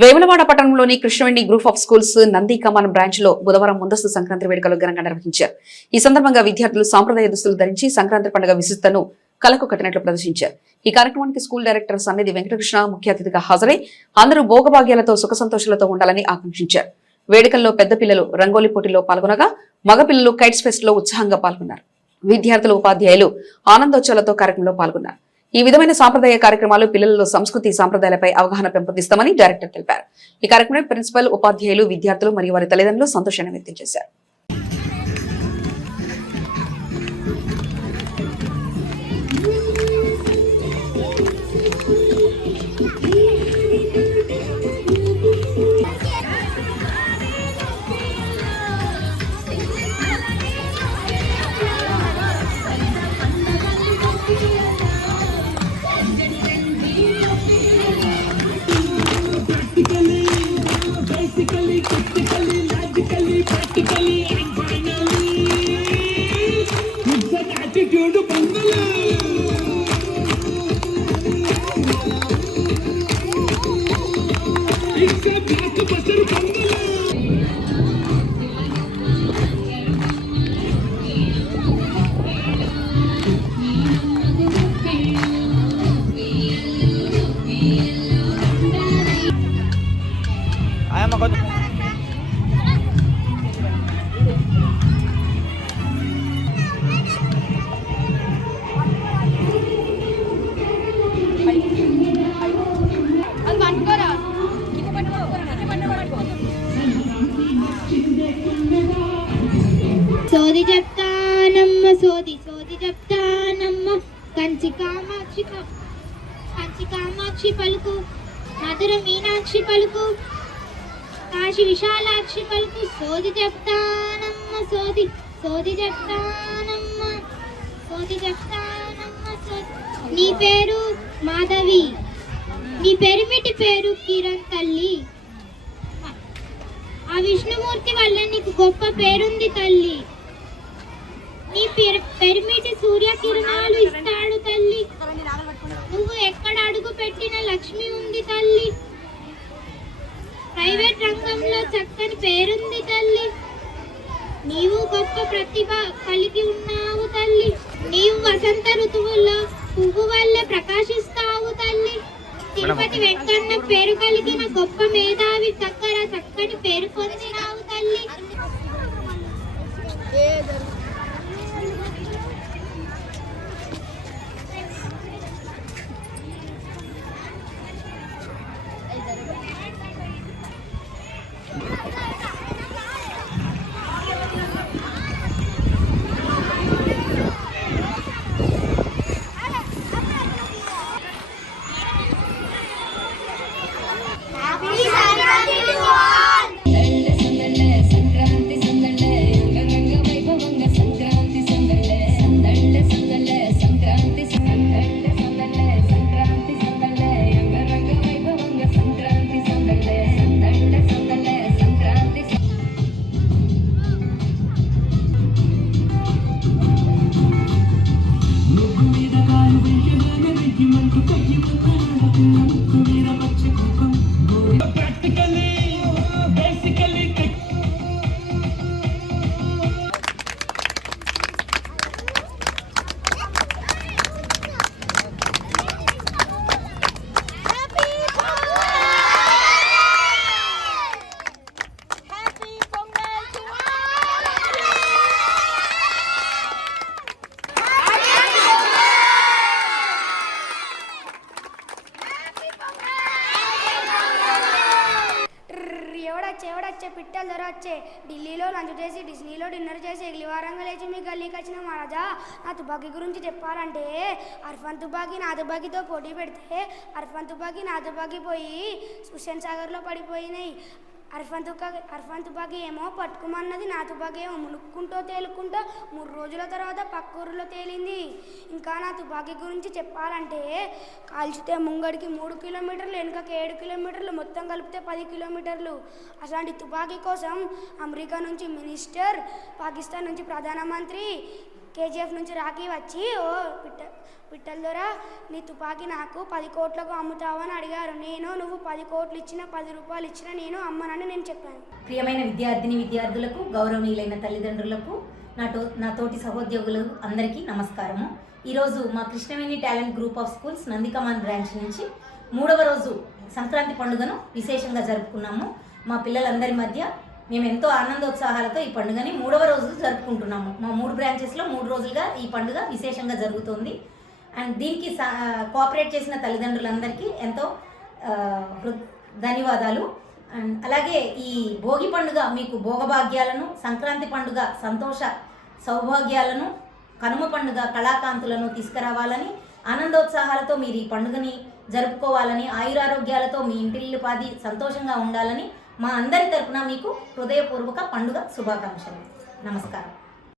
వేములవాడ పట్టణంలోని Krishnaveni group of schools Nandi come on branch లో బుధవారం ముందస్తు సంక్రాంతి వేడుకలు ఘనంగా నిర్వహించారు. ఈ సందర్భంగా విద్యార్థులు సాంప్రదాయ దుస్తులు ధరించి సంక్రాంతి పండుగ విశిష్టతను కలకు కట్టినట్లు ప్రదర్శించారు. ఈ కార్యక్రమానికి స్కూల్ డైరెక్టర్ సన్నిధి వెంకటకృష్ణ ముఖ్య అతిథిగా హాజరై అందరూ భోగభాగ్యాలతో సుఖ సంతోషాలతో ఉండాలని ఆకాంక్షించారు. వేడుకల్లో పెద్ద పిల్లలు రంగోలీ పోటీలో పాల్గొనగా మగపిల్లలు కైట్స్ ఫెస్ట్ లో ఉత్సాహంగా పాల్గొన్నారు. విద్యార్థులు ఉపాధ్యాయులు ఆనందోత్సవాలతో కార్యక్రమంలో పాల్గొన్నారు. ఈ విధమైన సాంప్రదాయ కార్యక్రమాలు పిల్లలలో సంస్కృతి సాంప్రదాయాలపై అవగాహన పెంపొందిస్తామని డైరెక్టర్ తెలిపారు. ఈ కార్యక్రమంలో ప్రిన్సిపల్, ఉపాధ్యాయులు, విద్యార్థులు మరియు వారి తల్లిదండ్రులు సంతోషాన్ని వ్యక్తం చేశారు. సోది చెప్తానమ్మ సోది చెప్తానమ్మ కంచి కామాక్షి పలుకు మధుర మీనాక్షి పలుకు కాశీ విశాలాక్షి పలుకు సోది చెప్తానమ్మ సోది చెప్తానమ్మ నీ పేరు మాధవి, నీ పెరిమిటి పేరు కిరణ్ తల్లి. ఆ విష్ణుమూర్తి వల్ల నీకు గొప్ప పేరుంది తల్లి. నీ పెరిమిటి సూర్యకిరణాలు ఇస్తాడు తల్లి. నువ్వు ఎక్కడ అడుగు పెట్టిన లక్ష్మి ఉంది తల్లి. ప్రైవేట్ రంగంలో చక్కని పేరుంది తల్లి. నీవు గొప్ప ప్రతిభ కలిగి ఉన్నావు తల్లి. నీవు వసంత ఋతువుల్లో పువ్వు వల్లే ప్రకాశిస్తావు తల్లి. తిరుపతి వెంకన్న పేరు కలిగిన గొప్ప మేధావి దగ్గర చక్కని పేరు పొందినావు తల్లి. ఎవడొచ్చే పిట్టలు ధర వచ్చే ఢిల్లీలో లంచ్ చేసి డిస్నీలో డిన్నర్ చేసి ఎగిలివారంగా లేచి మీ గల్లీకి వచ్చిన మహారాజా. నా తుపాకీ గురించి చెప్పాలంటే అర్ఫాన్ తుపాకీ నా తుపాకీతో పోటీ పెడితే అర్ఫాన్ తుపాకీ నా తుపాకీ పోయి హుస్సేన్ సాగర్లో పడిపోయినాయి. అర్ఫాన్ తుపాకీ ఏమో పట్టుకోమన్నది, నా తుపాకీ ఏమో మునుక్కుంటూ తేలుకుంటూ 3 రోజుల తర్వాత పక్కూరులో తేలింది. ఇంకా నా తుపాకీ గురించి చెప్పాలంటే కాల్చితే ముంగడికి 3 కిలోమీటర్లు, వెనుకకి 7 కిలోమీటర్లు, మొత్తం కలిపితే 10 కిలోమీటర్లు. అలాంటి తుపాకీ కోసం అమెరికా నుంచి మినిస్టర్, పాకిస్తాన్ నుంచి ప్రధానమంత్రి, కేజీఎఫ్ నుంచి రాఖీ వచ్చి ఓ పిట్టల ద్వారా నీ తుపాకీ నాకు 10 కోట్లకు అమ్ముతావని అడిగారు. నేను నువ్వు 10 కోట్లు ఇచ్చినా 10 రూపాయలు ఇచ్చినా నేను అమ్మనని నేను చెప్పాను. ప్రియమైన విద్యార్థులకు, గౌరవనీయులైన తల్లిదండ్రులకు, నా తోటి సహోద్యోగులకు అందరికీ నమస్కారము. ఈరోజు మా Krishnaveni talent group of schools Nandikaman branch నుంచి 3వ రోజు సంక్రాంతి పండుగను విశేషంగా జరుపుకున్నాము. మా పిల్లలందరి మధ్య మేము ఎంతో ఆనందోత్సాహాలతో ఈ పండుగని 3వ రోజు జరుపుకుంటున్నాము. మా 3 బ్రాంచెస్లో 3 రోజులుగా ఈ పండుగ విశేషంగా జరుగుతుంది. అండ్ దీనికి కోఆపరేట్ చేసిన తల్లిదండ్రులందరికీ ఎంతో ధన్యవాదాలు. అండ్ అలాగే ఈ భోగి పండుగ మీకు భోగభాగ్యాలను, సంక్రాంతి పండుగ సంతోష సౌభాగ్యాలను, కనుమ పండుగ కళాకాంతులను తీసుకురావాలని, ఆనందోత్సాహాలతో మీరు ఈ పండుగని జరుపుకోవాలని, ఆయురారోగ్యాలతో మీ ఇంటిల్లిపాది సంతోషంగా ఉండాలని మా అందరి తరపున మీకు హృదయపూర్వక పండుగ శుభాకాంక్షలు. నమస్కారం.